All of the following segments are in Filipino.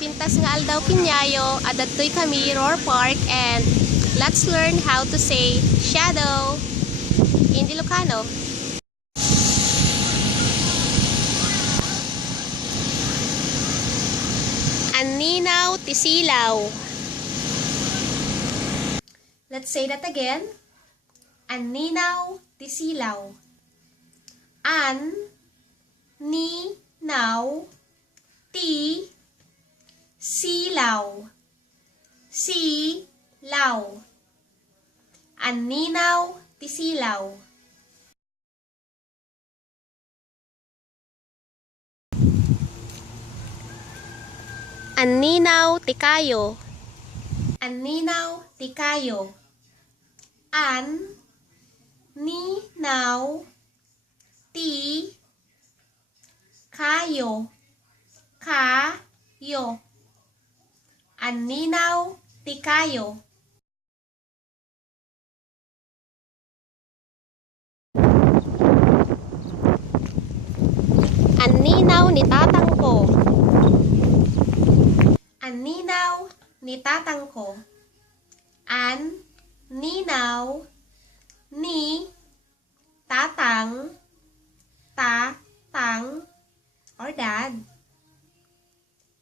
Pintas nga aldaw kinyayo, adadtoy kami Roar Park and let's learn how to say shadow in Ilocano. Aninaw tisilaw. Let's say that again. Aninaw tisilaw. An, ni, naw, ti, silaw. Silaw. Aninaw tisilaw. Aninaw tikayo. Aninaw tikayo. An, ni, naw, ti, kayo. Kayo. Aninaw tikayo. Aninaw ni tatang ko. Aninaw ni tatang ko. An, ninaw, ni, tatang, tatang, or dad.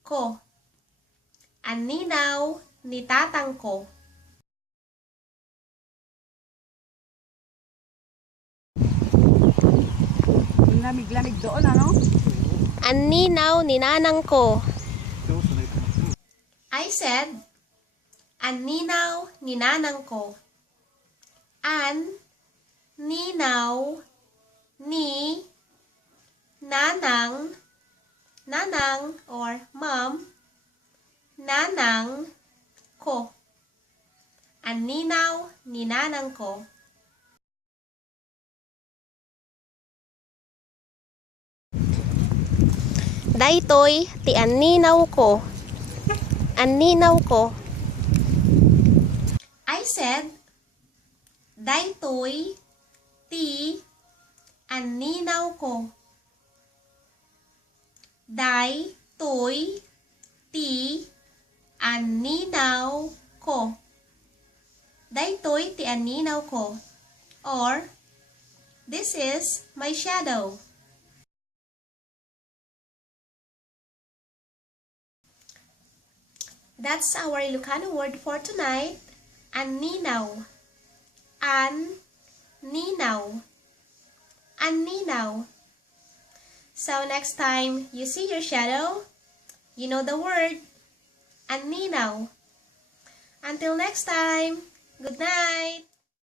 Ko. Aninaw ni tatang ko. Lamig-lamig doon, ano? Aninaw ni nanang ko. I said, aninaw ni nanang ko. An, ninaw, ni, nanang, nanang or mom, nanang ko. Aninaw ni nanang ko. Daytoy ti aninaw ko. Aninaw ko. I said, daytoy ti aninaw ko. Daytoy ti aninaw ko. Daytoy ti aninaw ko. Or, this is my shadow. That's our Ilocano word for tonight. Aninaw. An-ninaw. An-ninaw. So next time you see your shadow, you know the word aninaw. Until next time, good night.